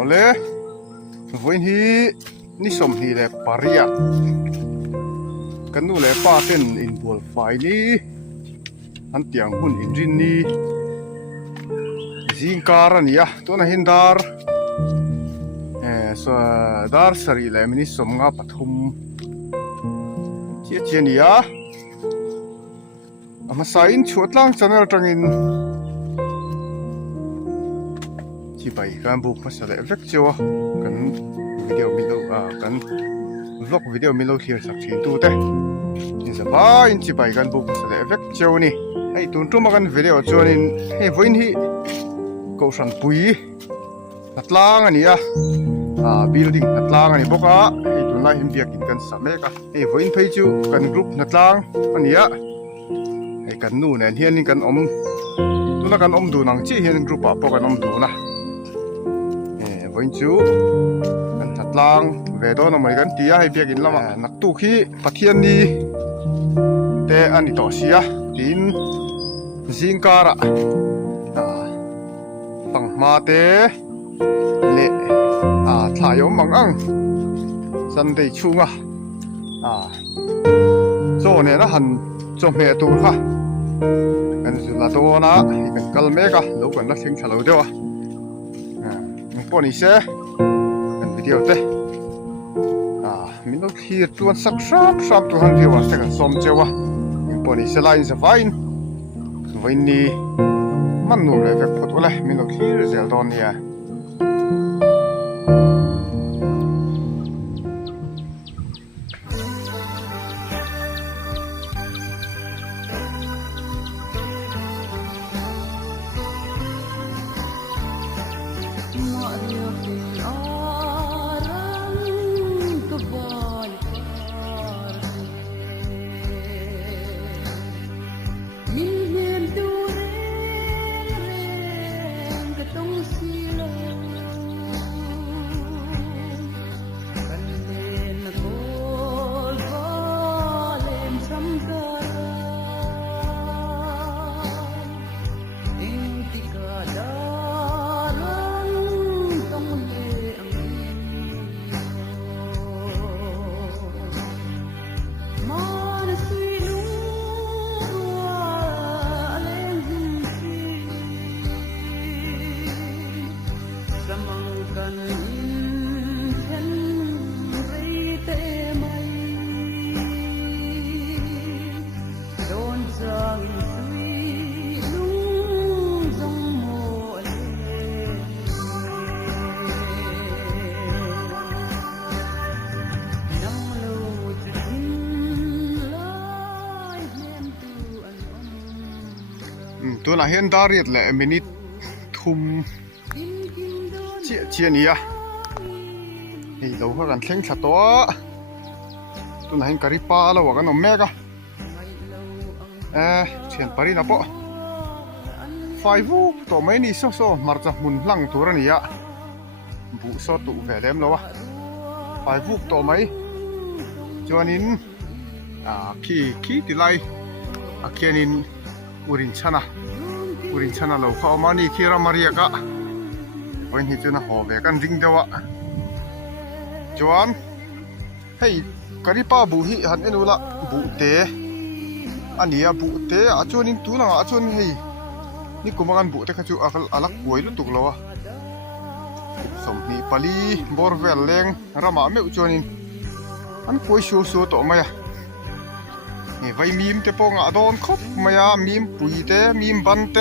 Oleh voin hi ni som hi le paria kan nu le pa ten in bol fai ni an tiang hun in rin ni zingkar ania to na hindar so dar sari le mini som nga pathum chia nia ama sain chutlang channel tangin chi bai kan bu pasale vek chewa kan video milo kan vlog video milo here sak thin tu te in sa ba in chi bai kan bu pasale vek chew ni hei tun tu makan video chonin hei voin hi ko san pui atlang ania building atlang ani boka hei tun lai him biak in kan sa me ka hei voin phei chu kan group natlang ania hei kan nu nen hian in kan om tuna kan om du nang chi hian group a pokan om du na voin chu kan thatlang ve do na mai kan tia hei biak in lama nak tu khi pathian ni te ani to sia tin zingkara pang ma te le thlayom mang ang sunday chunga zo ne na han zo me tu kha kan zula do na kan kal me ka lo kan la thing thalo dewa poni se kan video te min lo khir tuan sak sam tu han viewers te kan som chewa poni se line se fine voin ni man nu le vek phot ole min lo khir zel don niaตัวน่ะเห็นดาริดแหละมินิทุมเจียนี่เฮ้ยเราพากันเข่งขัดตัวน่ะเห็นกะริปาแล้วว่ากันอมแม่กะเชียนปารีนะปะไฟวูตัวไม่นี่โซ่มาจากมุนหลังตัวนี่บุโซตุแหวนแล้ววะไฟวูตัวไม่จวนนินขี้ติไลเคียนินอุรินชนะเราเข้ามานี่คีรามาเรียกะวันนี้จุนะหอเวกันริงเดียวจวนเฮ้ยกะริป้าบุหิหันเอ็นูละบุเตอันนี้บุเตจวนนินตัวน่ะจวนเฮ้ยนี่กูมากันบุเตขจูอลักป่วยลุตุกแล้วสมนี่ปาลีบอร์เวลเลงรามาเมอุจวนินอันป่วยชัวต่อมาไว้มีมเตปองอดอนครบมายามีมปุยเตมีมบันเต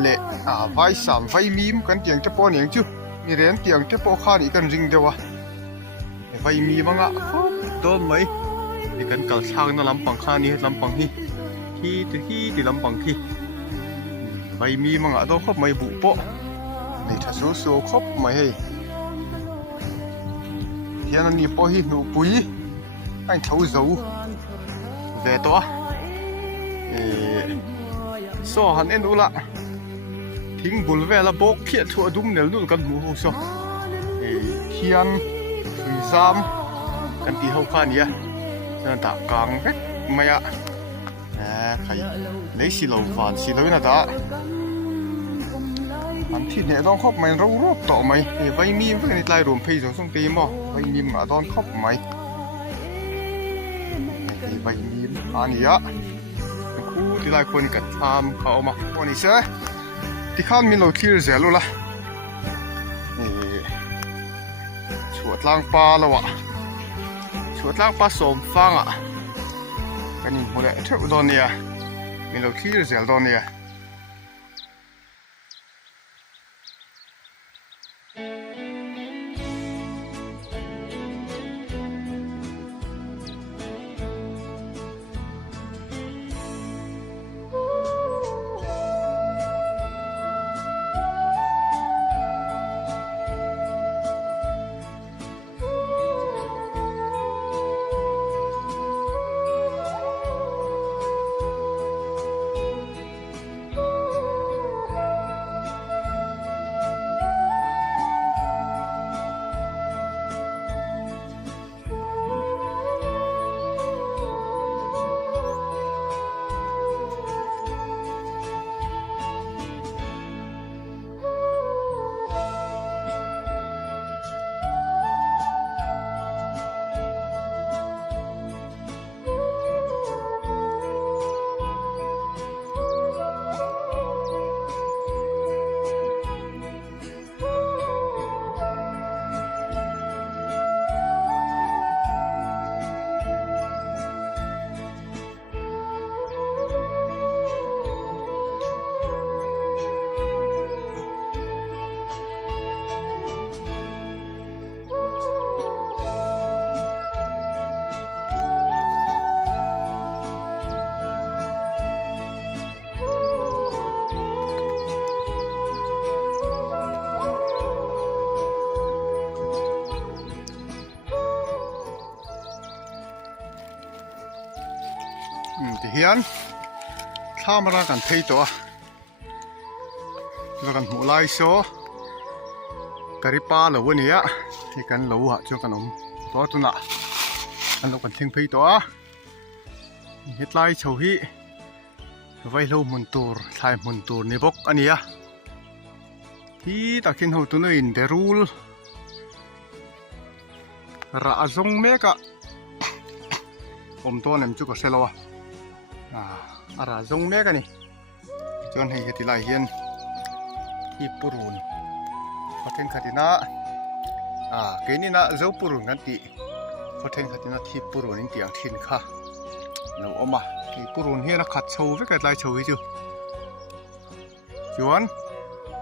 เละไว้สามไว้มีมกันเตียงเตปอเนี่ยจูมีเรียนเตียงเตปอข้านี่กันริงเดียวไว้มีมังครบโดนไหมนี่กันกัลช่างนั่นลำปังข้านี่ลำปังที่ลำปังที่ไว้มีมังโดนครบไม่บุปะนี่ถ้าสู้ครบไม่ให้เฮียนั่นนี่ปอหิหนูปุยไอ้เท้าเจ้าเวตัวโซ่หันเอ็นดูละทิ้งบุลเวลบกเขียถั่วดุ้มเนลนู่นกันหมูโซ่เขียนสุยซ้ำกันตีห้องข้านี่นั่นตากลางเอ๊ะไม่ใครเลยสิเราฝันสิเราเนี่ยตา อันที่เนี่ยต้องครบไหมเรารบต่อไหมไว้มีเพื่อนในลายรวมพี่ส่งตีมั้งไว้มีมาตอนครบไหมไว้มีอันนี้อะคู่ที่หลายคนกันทำเขามาวันนี้ใช่ที่ข้ามมีเราที่เสียรู้ละนี่ชวดล้างปลาแล้ววะชวดล้างปลาสมฟังอ่ะกันนี่หมดเลยเท่าตอนนี้มีเราที่เสียตอนนี้ที่เฮียนข้ามมากันเทตัวแล้วกันหัวไล่โซ่กะริปาเหล่าวันนี้ที่กันเหล่าอะช่วงกันตัวตุน่ะอันเรากันเทงเทตัวเฮ็ดไล่โชว์ฮีไว้เหล่ามุนตูร์ทายมุนตูร์นี่บกอันนี้ที่ตะเคียนหัวตัวนี้อินเดรูลระจงเมกะตัวเนี่ยมันจุกเสลวะอะไรจงเมกันนี่จนให้ที่ไหลเห็นที่ปูรุนพอเทนขัดนะเกนี่นะเจ้าปูรุนกันตีพอเทนขัดนะที่ปูรุนนี่ตีอย่างทิ้งค่ะเราเอามาที่ปูรุนเฮียนะขัดโชว์ไว้กันไหลโชว์ให้ดูจวน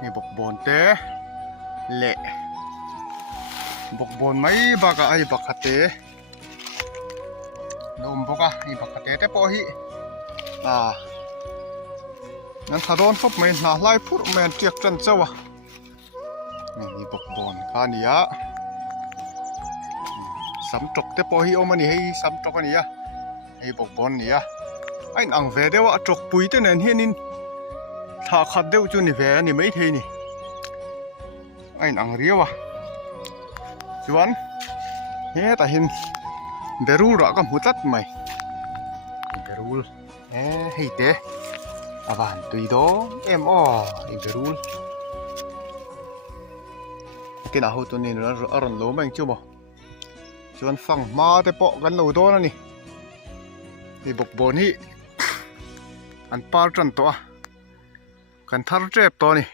นี่บกบนเตะเละบกบนไม่บักไอ้บักขัดเตะลมบกไอ้บักขัดเตะแต่พอฮีงั้นถ้าโดนพบไม่น่าไล่พูดแมนเจียกจันเจ้าวะนี่บกบอลข้านี่สำจกแต่พอฮีโอมันนี่ให้สำจกอันนี้ไอ้บกบอลนี่ไอ้หนังเวเดว่าจกปุยแต่เนินเฮียนินถ้าขัดเดียวจุนี่เวนี่ไม่เทนี่ไอ้หนังเรียวะจวนเฮ้แต่เห็นเดรูระก็หัวตัดไหมเดรูให้เตะavanti do imperul kina ho to ni aron lo mang chu bo chuan fang ma te po kan lo do na ni ni bok bon hi an par tran to kan thar trep to ni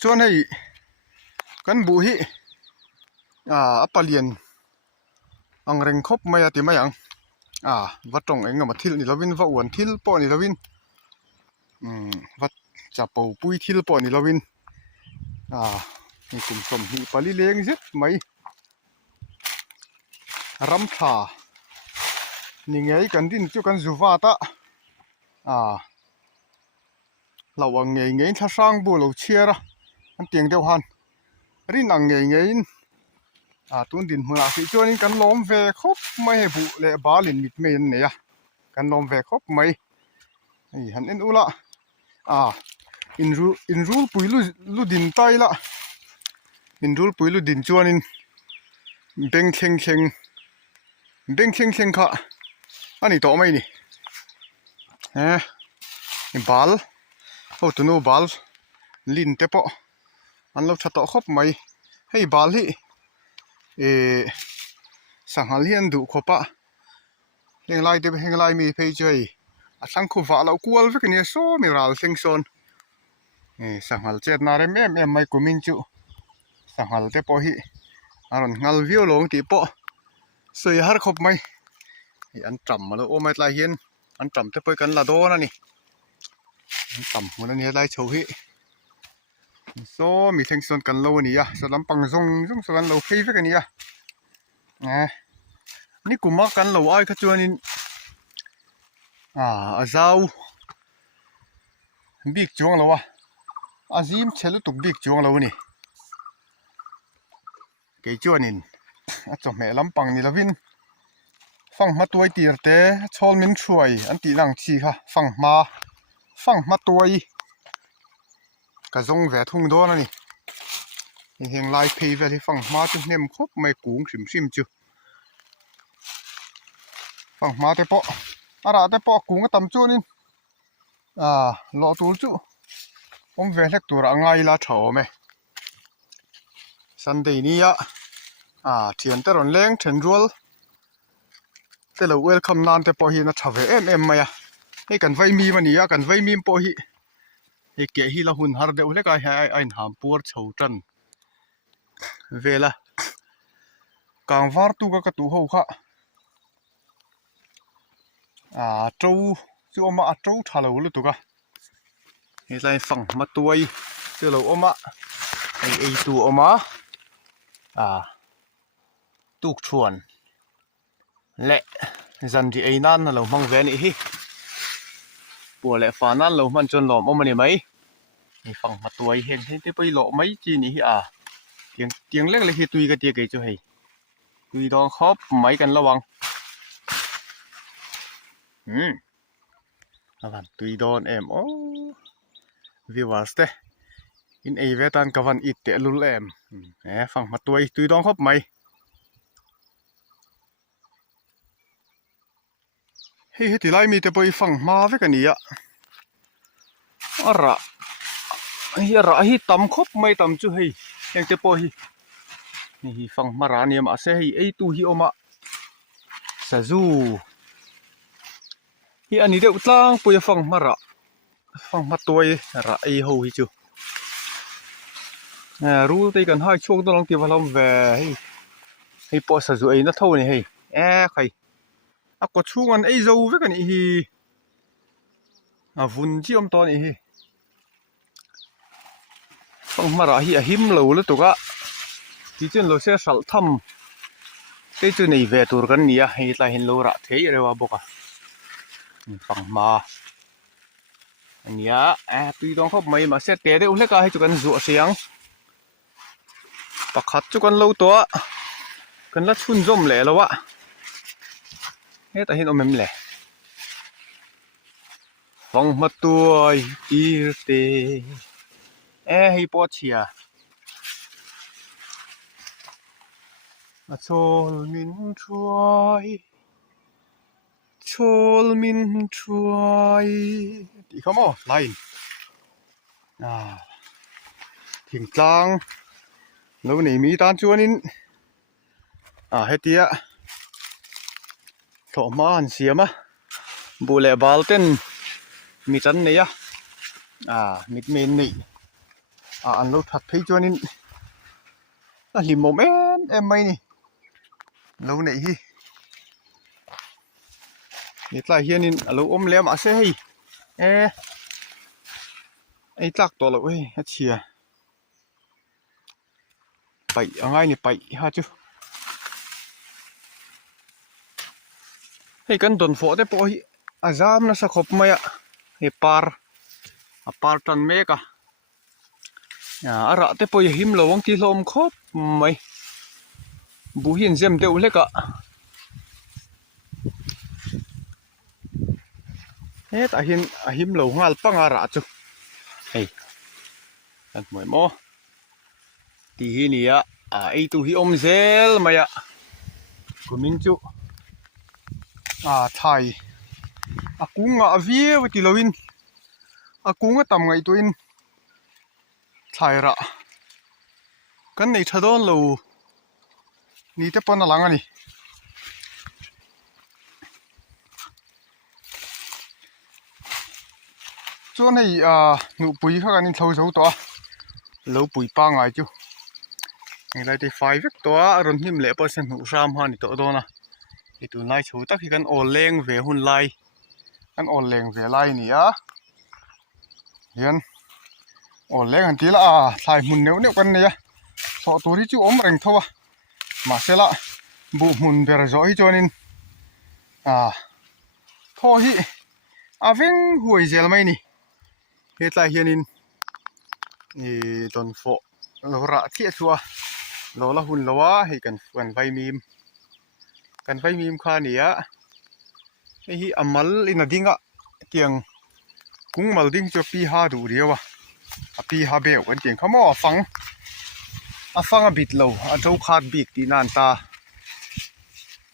chuan hei kan bu hi apalian ang reng khop mai ati mayangวัดตรงเองมาทิลนี่เราวินว่าอ้วนทิลปอนี่เราวินวัดจับปูปุ้ยทิลปอนี่เราวินนี่กลุ่มสมหีปลีเลี้ยงเจ็ดไหมรำถานี่ไงกันดินจุกันจูวาตะเราว่าไงถ้าสร้างบัวเราเชียร์อันเตียงเดียวหันรินอังไงตุนดินเมื่อสิจวนกันล้อมเวคบไม่ให้บุเละบาลินมิดเมนเนี่ยกันล้อมเวคบไม่หันเอ็นอุละอินรูปุยลุดินไตละอินรูปุยลุดินจวนเบ่งเข่งค่ะอันนี้ต่อไหมนี่บาลโอ้ตัวนู้บาล ลินเตปออันเราชัดต่อครบไหมให้บาลีสังหารเฮียนดูครบะเฮงไลเดบเฮงไลมีเพย์จอยสังคุวะเรากวลฟิกเนี่ยโซมีราลเซงซอนสังหารเจ็ดนาเรมไม่กุมินจุสังหารเตปอฮีอารอนงัลวิวลงตีปอสวยฮาร์ครบไหมอันจำมาแล้วโอ้ไม่ลายเฮียนอันจำเตปอกันละโดนะนี่อันจำมันนี่ได้โชว์ฮีโซมีเซงซอนกันโลนี่อ่ะสลัมปังซงสกันโลเพย์ฟิกนี่อ่ะนี่กูมากันโลไอ้ขจวนินอาซาวบิ๊กจวงแล้ววะอาซิมเชลุตุกบิ๊กจวงแล้วนี่เกยจวนินจอมแม่ลำปังนี่ละวินฟังมาตัวตีร์เตชอลมินช่วยอันตีนังชีค่ะฟังมาตัวกระจงแหวทุ่งโดนนี่เฮงไลเพย์แหวที่ฟังมาจุเนมครบไม่กุ้งชิมจุฟังมาแต่ปออะไรแต่ปอกุ้งก็ตำจูนินรอตูจูผมเวลเล็กตัวง่ายละเฉาไหมสันเดย์นี้เทียนแต่รอนแรงเทนรัวแต่เราเวลคัมนานแต่ปอฮีน่ะชาวไหมให้กันไว้มีมันนี่กันไว้มีปอฮีให้เกะฮีละหุ่นฮาร์เดวเล็กให้ไอ้หามปัวเฉาจันเวลากางวาร์ตุกะตูหัวค่ะโจ้จู่ออกมาโจ้ทาราวุลุตุกะเฮ้ยไรฟังมาตัวเจอเราออกมาไอ้ตัวออกมาตุกชวนและจันที่ไอ้นั่นเรามังเวนี่ฮิปัวและฟ้านั่นเรามันจนหลอมออกมาเนี่ยไหมนี่ฟังมาตัวเห็นที่ไปหลอมไหมจีนี่ฮิเตียงเล็กเลยฮิตุยกันเตียกันจู่ให้ตุยดองครบไหมกันระวังavan tui don viewers te in ei vetan kavan itte lul fang ma tui don khop mai hi ti lai mi te poi fang ma ve kan ia ara hi tam khop mai tam chu hei eng te po hi fang mara ni ma se hi ei tu hi oma sa zu hiอันนี้เดี๋ยวตลางปุยฟังมาตัวระไอหูฮิจูรู้ตีกันให้ช่วงตลอดที่ว่าเราแหวให้ปอสะจุไอนัทเท่านี่ให้ใครก็ช่วงอันไอจูเวกันอีวุ่นจีอมตอนนี้ฟังมาระฮิหิมเหลวแล้วตัวก็ที่จริงเราเสียสัลทำที่จุในเวตัวกันนี่ให้ตาเห็นเราระเทียเรียกว่าบอกฟังมาอันนี้ตุยต้องเข้าไม่มาเสียเตะได้อุเล็กให้จุกันจั่วเสียงปักขัดจุกันเล่าตัวกันละชุนจมแหล่แล้ววะแต่เห็นอมแหล่ฟังมาตัวอีเตให้ปอดเชียโชลมินช่วยชลมินช่วยดีเข้ามาไลน์ถึงกลางแล้วนี่มีตานจวนินเฮตียโถมาอันเสียมะบูเลบาลเต้นมีจันเนี่ยมิดเมนนี่อันเราถัดเพย์จวนินลิมโมเมนไม่นี่แล้วนี่ฮีนี่ตาเฮียนินเราอมเลี้ยมาเสียให้ไอ้ตักตัวเราเชียไปยังไงนี่ไปฮะจูให้กันโดนฝนได้ปอยอาจามนะสักขบไหมให้ปาร์ตันเมกอะไรแต่ปอยหิมเราวังที่ลมครบไหมบุหินเซมเดียวเล็กแต่หิมเรางาลปังอะไรจูกันหมวยโมที่นี่ไอตัวหิอมเซลมากูมินจูไทยกุ้งวิ่งไปที่เราวินกุ้งก็ทำไงตัวอิน thai ra kan nei thadon lo ni te pon alang ani chuan hei nu pui kha kan in thlo zo to lo pui pa ngai chu ngai lai te 5 vek to ron him le percent nu ram ha ni to dona i tu nai chu tak hi kan ol leng ve hun lai kan ol leng ve lai ni a hian ol leng an tila thlai mun neu neu kan nia so turi chu om reng thowa ma sela bu mun ber zo hi chonin tho hi aveng huai zel mai ni hetlai hianin ton fo lo ra thia chua lo la hun lowa hei kan vai mim kha nia hi amal in adinga tiang kung mal ding cho pi ha du riawa a pi ha beu kan tiang khamo afang a bit lo a jo khat bik ti nan ta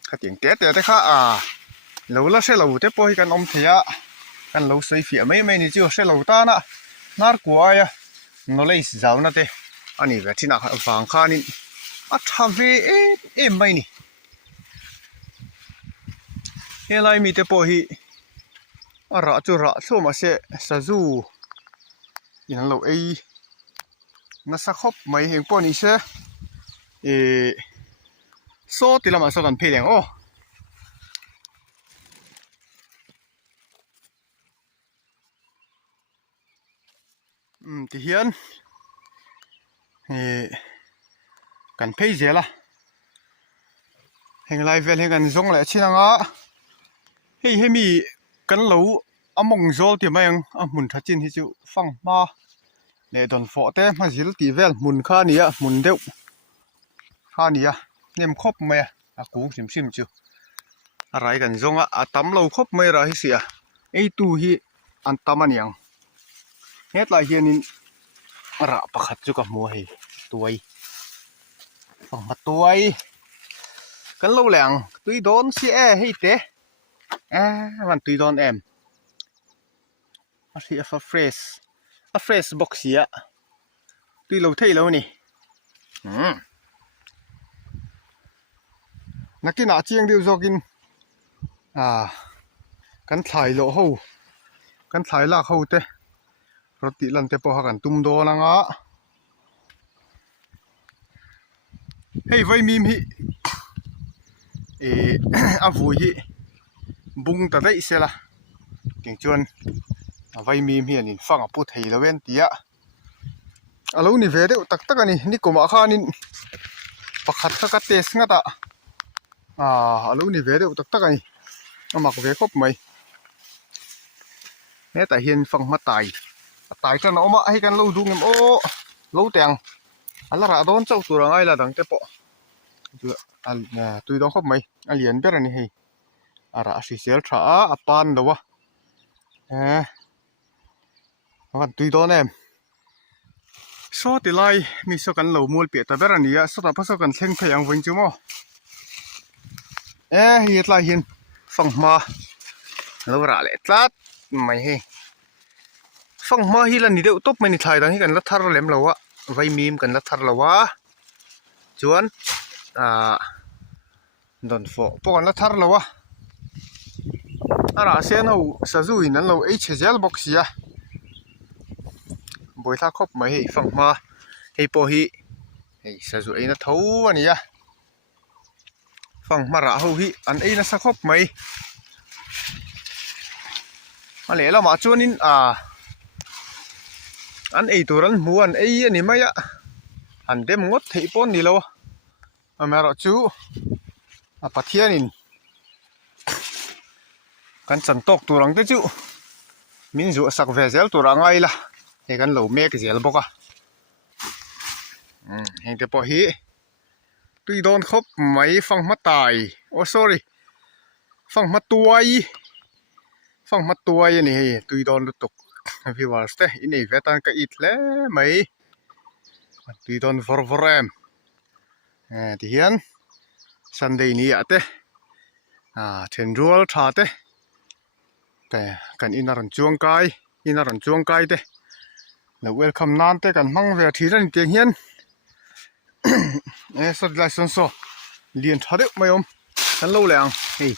kha tiang te kha lo la se lo te po hi kan om thia kan lo sei fi mai ni chu se lo ta na nar kwa ya no leis zau na te ani ve thina wang khanin a thave e mai ni helai mi te po hi ara chu ra so ma se sazu in lo ei na sa khop mai heng po ni se so ti lama so kan pheleng o ti hian kan phei zela heng lai vel heng kan zong le chinanga hei hemi kan lo among zol ti mai ang a mun thachin hi chu fang ma le don fo te ma zil ti vel mun kha nia mun deuh kha nia nem khop mai a kung sim chu a rai kan zonga a tam lo khop mai ra hi sia ei tu hi an tamaniang hetlai hianin ara pakhat chu ka mu hei tuai fang ma tuai kan lo leng tui don si hei te man tui don em a si a fresh box ya tui lo thei lo ni nakina chiang diu zokin kan thlai lo ho kan thlai lak ho te roti lan te po ha kan tum do langa hei vai mim hi a vui hi bung ta dei sela ting chuan vai mim hi anin fanga pu thei lowen tia alo ni ve deuh tak tak ani ni koma khanin pakhat kha ka tes ngata alo ni ve deuh tak tak ani amak ve khop mai ne ta hian fang ma tai tan oma hi kan lo dung em o lo teng alara don chau tur angai la dang te po tui dong khop mai alian ber ani hei ara si sel tha a pan lowa kan tui don em so ti lai mi so kan lo mul pe ta ber ani ya so ta pa so kan thleng theiang wing chu mo hi tlai hin fang ma lo ra le tlat mai he fang ma hi lan ni deuh top mai ni thlai dang hi kan la thar lem lowa vai mim kan la thar lowa chuan don fo po kan la thar lowa ara sen ho sazu in an lo ei chezel box ya boi tha khop mai hei fang ma hei po hi hei sazu ei na tho ani ya fang ma ra ho hi an ei na sa khop mai ale la ma chuanin an ei turan mu an ei ani maya an dem ngot thei pon ni lo amaro chu pathianin kan chan tok turang te chu min zu sak ve zel turangai la he kan lo mek zel boka heng te po hi tui don khop mai fang ma tai sorry fang ma tuai ani hei tui don lutuk viewers te inei vetan ka it le mai tui don vorem ti hian Sunday ni ate then rual tha te kan inaran chuang kai te แล้วเวลคัมนานแต่กันมั่งเวทีนั่นเตียงเฮียนสุดไลน์โซเรียนทัดเไม่ยอมฉันเล่าแรงเฮ้ย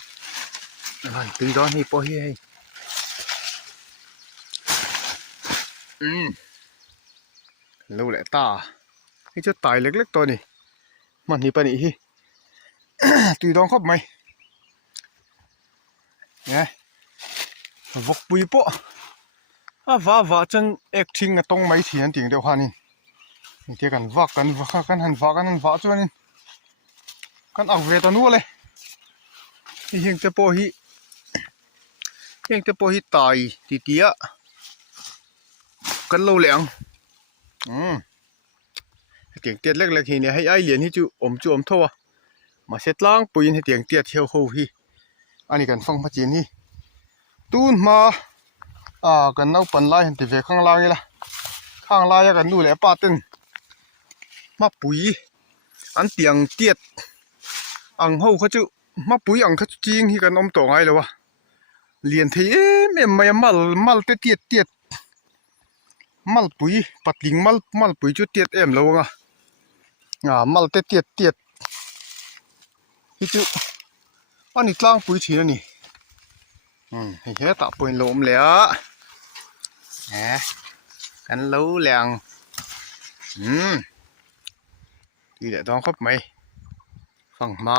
มันตีดอนนี่ปอเฮ้ยเล่าแหละตาไอ้เจ้าตายเล็กๆตัวนี้มันนี่ปะนี่ฮิตีดอนครบไหมเนี่ยวกปุยปะว่าจนเอ็กทิ้งตรงไม่เทียนติ่งเดียวกันนี่เที่ยกันว่ากันหันว่าจวนนี่กันเอาเวตนู้เลยเฮงจะโปหิตายทีเดียกันเล่าแหลงเตียงเตี้ยเล็กๆทีเนี่ยให้ไอเหรียญที่จูอมทั่วมาเสร็จล้างปุยให้เตียงเตี้ยเที่ยวโคฮีอันนี้กันฟังพระจีนนี่ตูนมากันเอาปันไล่ติเวข้างล่างนี่ละข้างล่างกันดูแลป้าเต้นมาปุ๋ยอันเตียงเตี้ยอังเฮาเขาจูมาปุ๋ยอังเขาจริงที่กันตัวไงเลยวะเรียนที่ไม่มัลเตี้ยมัลปุ๋ยปัดลิงมัลปุ๋ยจุดเตี้ยแล้ววะมัลเตี้ยที่จูอันนี้กลางปุ๋ยทีนั่นนี่เฮ้ยตาปุ๋ยลมแล้วกันรู้แรงดีเดี๋ยวต้องครบไหมฟังมา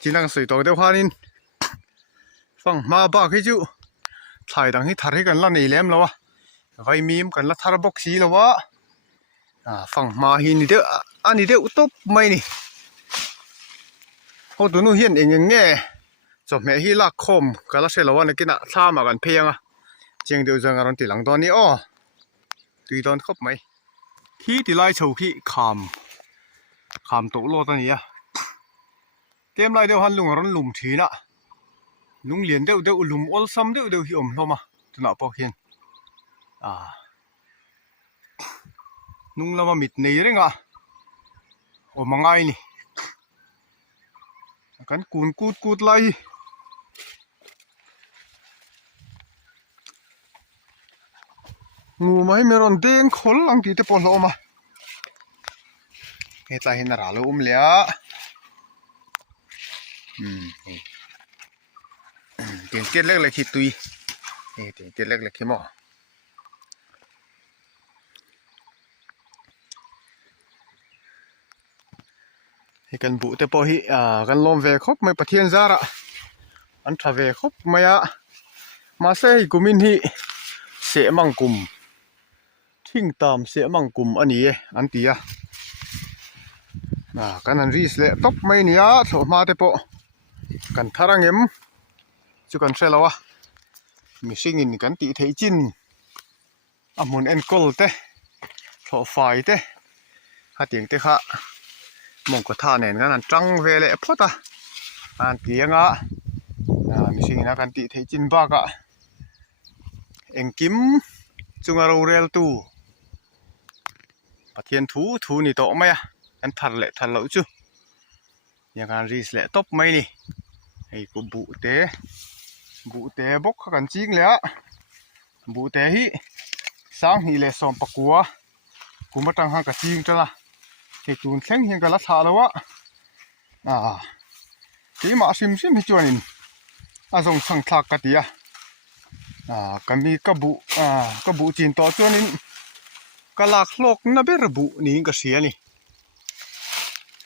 จีนังสวยตัวเดียวพานินฟังมาบ้าให้จูถ่ายดังให้ทัดให้กันละในแหลมแล้ววะไว้มีมกันละทาร์บ็อกซี่แล้ววะฟังมาหินนี่เด้ออันนี้เด้ออุตบไหมนี่เขาตัวนู้นเห็นเองยังไงจบแม่ฮีลากคมกันละเสร็จแล้ววะในกินท่ามากันเพียงเจียงเดียวจังกันตีหลังตอนนี้ตีตอนครบไหมขี้ตีไล่โชว์ขี้ขามโตโลตอนนี้เกมไรเดียวหันลุงรันลุมทีน่ะลุงเลียนเดียวลุมอลซัมเดียวหิอมลงมาตัวหน้าปอกเห็นลุงเรามามิดนี่เรื่องมังไงนี่กันกูดไล่งูไม่เมรอนเด้งขลลังที่จะปนออกมาเฮ็ดไรเห็นอะไรแล้วเลยเตียงเตี้ยเล็กเลยขี้ตุยเตียงเตี้ยเล็กเลยขี้หม้อให้กันบุแต่พอฮิกันลมเวคบไม่ประเทียนซาระอันทเวคบไม่มาเสยกุมินฮิเสมังกุมทิ้งตามเสมังกุมอันนี้อันตีกันอันรีสเละตบไม่เนี่ยโถมาแต่พอกันทารังเอ็มจุกันเสร็จแล้วมีสิ่งอินกันตีเทจินมุนเอ็นกอลเต้โถไฟเต้หาเตียงเต้ค่ะมองก็ท่าเนี่ยงั้นจังเวลพอตอันตีงมีสิ่งนักกันตีเทจินบ้ากเอ็งกิมจุงอารูเรลตูปะเทียนทูนี่โตไหมอันทันเหล่าจูอย่างการรีสเละตบไหมนี่ให้กูบุเตบกกันจริงแล้วบุเตฮิสร้างฮีเลสอมปะกัวกูมาตั้งห่างกับจริงจ้ะล่ะเฮ้ยจูนเซ็งเฮียงกันละชาแล้ววะที่มาซิมให้จวนินส่งสั่งทักกันดีกันมีกบุจีนต่อจวนินก็หลักโลกน่าเบื่อบุนี่ก็เสียนี่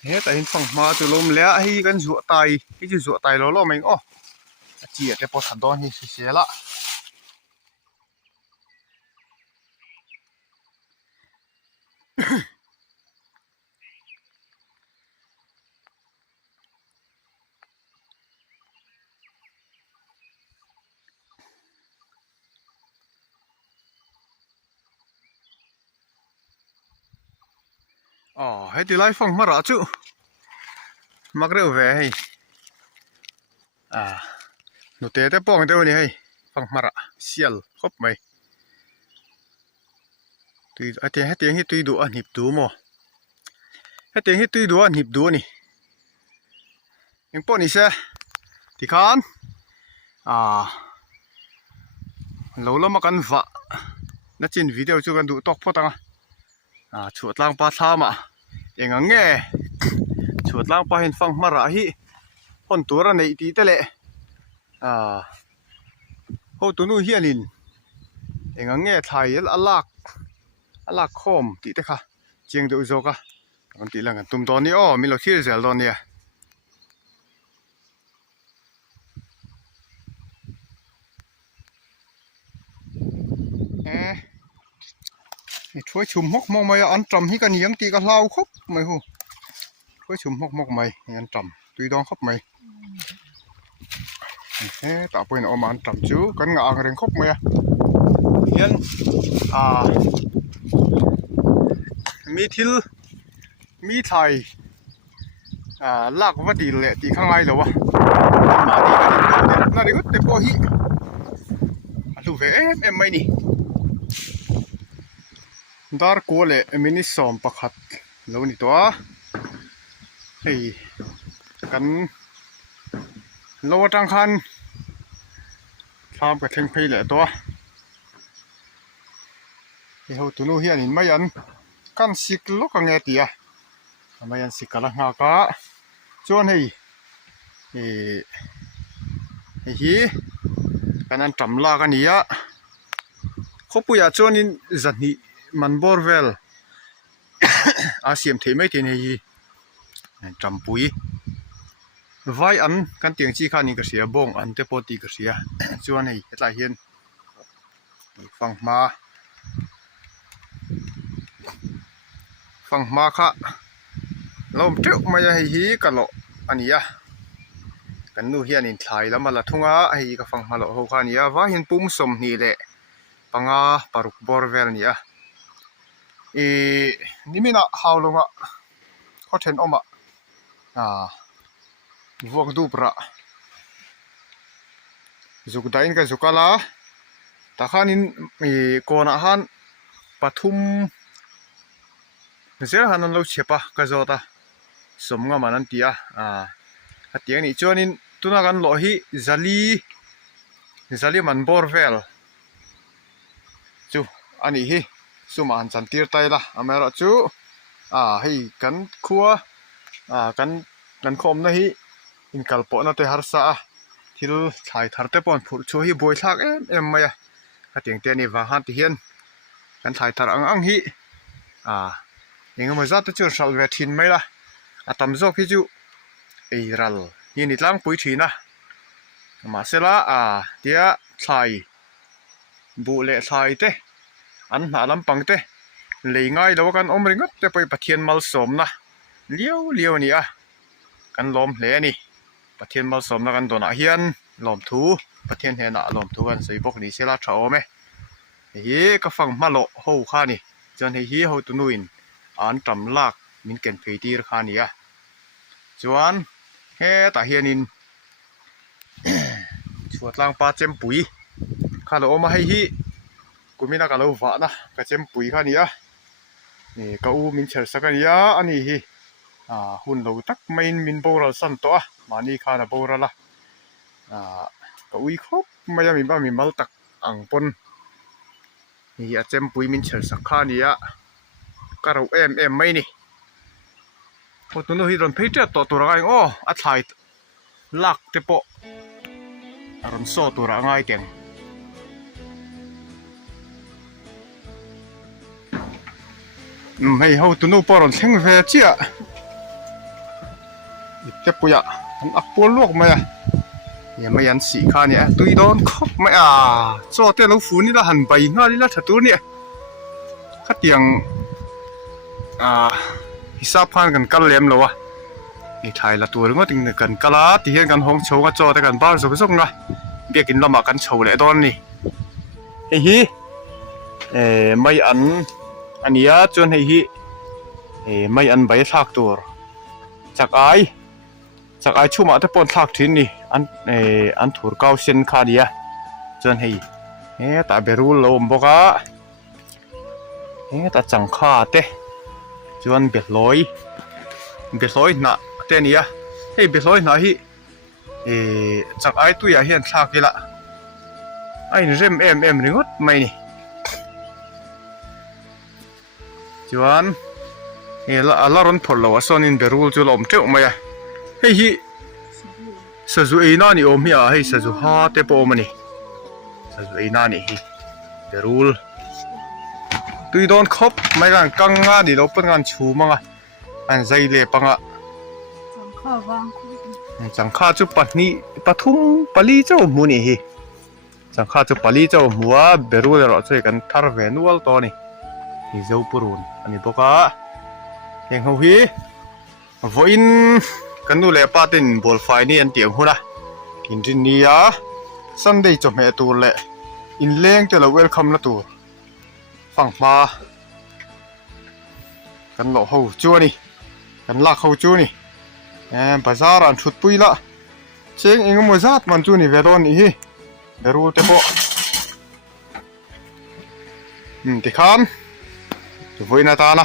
เฮ้แต่เห็นฝั่งมาจะลมแล้วให้กันจั่วตายให้จั่วตายล้อๆมั้งเจี๋ยแต่พอสันดอนนี่เสียละให้ตีไล่ฟังมาราจูมักเร็วแวให้หนูเตะแต่ป้องเดียวนี่ให้ฟังมาระเสียลครบไหมตุยให้เตียงให้ตุยดูอันหิบดูมั้งให้เตียงให้ตุยดูอันหิบดูนี่ยังป้อนนี่เสียที่ข้านเรามากันวะ na chin video chu kan du tok photanga chhuatlang pa thlama enga nge chhuatlang pa hin fang mara hi hon tura nei ti tele ho tunu hianin enga nge thai alak khom ti te kha chiang du zoka kan ti lang tum don ni mi lo thir zel don niช่วยชุมหกมองไม่อันจำให้กันยังตีกันเล่าครบไม่หูช่วยชุมหกมองไม่อันจำตุยดองครบไม่ต่อไปเอามาอันจำจูกันงากันเรื่องครบไหมเห็นมีทิลมีไทยลากว่าตีเลยตีข้างในเหรอวะมาตีกันนั่นเองก็เต็มพอฮีดูเอ็มไม่นี่ดาร์โกเลมินิสอมปักขัดแล้วนี่ตัวเฮ้ยกันโลจังคันทำกับเทงเพลเลยตัวเฮ้ยตัวนู้นเฮียนี่ไม่ยันกันสิกลูกกันไงตีอ่ะไม่ยันสิกกันละงากะจวนเฮ้ยกันนั้นจำลากันนี่อ่ะเขาปุยจวนนี่จัดนี่มันบอร์เวลอาเซียมเทไม่เทนฮีจำปุยไว้อันกันเตียงจีข้านี่ก็เสียบงอันเตปอตีก็เสียจวนนี่หลายเห็นฟังมาค่ะเราเจ้ามาจะให้ฮีกันหรออันนี้อ่ะกันนู่นเฮียนินไทยแล้วมาละทุ่งอ่ะให้ก็ฟังมาหรอหัวข้านี่อ่ะว่าเห็นปุ่มสมนี่แหละปังปารุกบอร์เวลนี่อ่ะนี่มีน่ะฮาวลงอ่ะเขาเห็นออกมาพวกดูประจุกได้นี่ก็จุกละแต่ข้านี่ก่อนอาหารปฐุมเสียหันนั้นเราเชื่อปะก็จะต่อสมกับมันนั่นตีฮัตเตียงนี่จวนนี่ตุนักันโลหิซาลีมันบอร์เวลจูอันนี้ฮิสุมาหันจันทีร์ไตละอเมริกาจูให้กันขัวกันคมนะฮิอินกัลปอนะเตหาร์ซาที่เราใช้ทาร์เตปอนผู้ช่วยบอยทักไม่อะฮัตเตียงเตียนี่ว่าฮันที่เห็นกันใช้ทาร์อังฮิยังไม่จัดตัวชาวเวทินไหมล่ะตำโจกพี่จูรัลยินดีตั้งปุ๋ยทีนะมาเสร็จละเดี๋ยวใช้บุเล่ใช้เตอันหาลำปังเตเลยง่ายแล้วกันอมริงก็จะไปปะเทียนมัลสมนะเลี้ยวนี่กันลมเละนี่ปะเทียนมัลสมนะกันตัวหน้าเฮียนลมทูปะเทียนเฮน่ะลมทูกันใส่พวกนี้เสร็จละเช้าไหมก็ฟังมาโลหูข้านี่จนเฮียหูตัวนุ่นอันจำลากมินเกินเพตีร์ข้านี่จวนแต่เฮียนินชวดล่างปลาเจมปุ๋ยข้าเราเอามาให้ฮีกูมีนักเราว่านะกระเจมปุ๋ยข้านี่นี่ก็มินเชิดสักนี่อันนี้ฮีหุ่นเราตักไม่มินโบราณสันตัวมานี่ข้าน่ะโบราณละก็อุ้ยครบไม่ยังมีบ้างมีมัลตักอ่างปนนี่เจมปุ๋ยมินเชิดสักข้านี่ก็เราไม่นี่พอตัวนู้นที่โดนพิจารณาตัวอะไรอัดถ่ายลักเตปอรอนโซ่ตัวอะไรเก่งให้เขาตัวนู้นปอนเชิงเฟเจียเจ็บปุยมันอักปวดลวกไหมยังไม่ยันสีข้าเนี่ยตุยโดนครบไหมโซ่เตะลูกฟูนี่ละหันไปง่ายนี่ละถัดตัวเนี่ยขัดยังฮิซาพันกันกัลเลียมแล้ววะไอ้ไทยละตัวเรื่องว่าติงกันกัลาที่เห็นกันห้องโชว์กันจอแต่กันบ้าส่งนะเบียกินละหมากันโชว์เลยตอนนี้ไม่อันนี้จนไม่อันใบทักตัวจากไอชุ่มแต่ปนทักทิ้งนี่อันถูกเกาเส้นขาดีจนแต่เบรูลมบอกแต่จังขาเตจวนเบ็ดลอยนะเตนี่เบ็ดลอยนะจากไอตัวใหญ่เห็นทักกี่ละไอ้เริ่มริงดไม่นี่ chuan la ron phol lo ason in berul chu lom teu mai hei hi sazu eina ni om hi a hei sazu ha te po mani sazu eina ni hi berul tui don khop mai gan kanga di lo pen gan chu manga an zai le panga changkha chu patni pathum pali chau mu ni hi changkha chu pali chau muwa berul ro chei kan thar venual to ni hi zo purun ani boka heng ho hi voin kan nu le patin bol fai ni an tiam huna kin rin ni ya sunday chom he tur le in leng te lo welcome na tur phang ma kan lo ho chu ni kan lak ho chu ni bazar an thut pui la cheng eng mo zat man chu ni velon ni hi beru te po ti khan tu voina ta na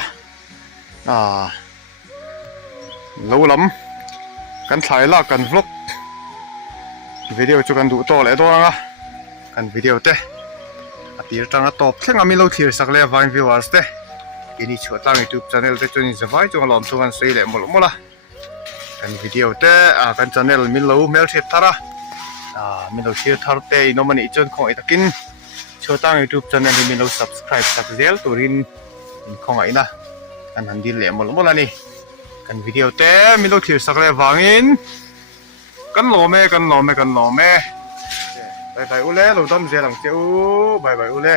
lo lam kan thlai la kan vlog video chu kan du to le to nga kan video te atir tanga top thlenga mi lo thir sak le vain viewers te ini chutang YouTube channel te chuni zawai chu lom chu kan sei le mol mola kan video te kan channel min lo mel the thara min lo share thar te no mani chon khoi takin chutang YouTube channel min lo subscribe sak zel turin khongai na kan handil le mol mola ni kan video te min lo thir sak le wangin kan lo me bye bye ule lo dam je lang cheu bye bye ule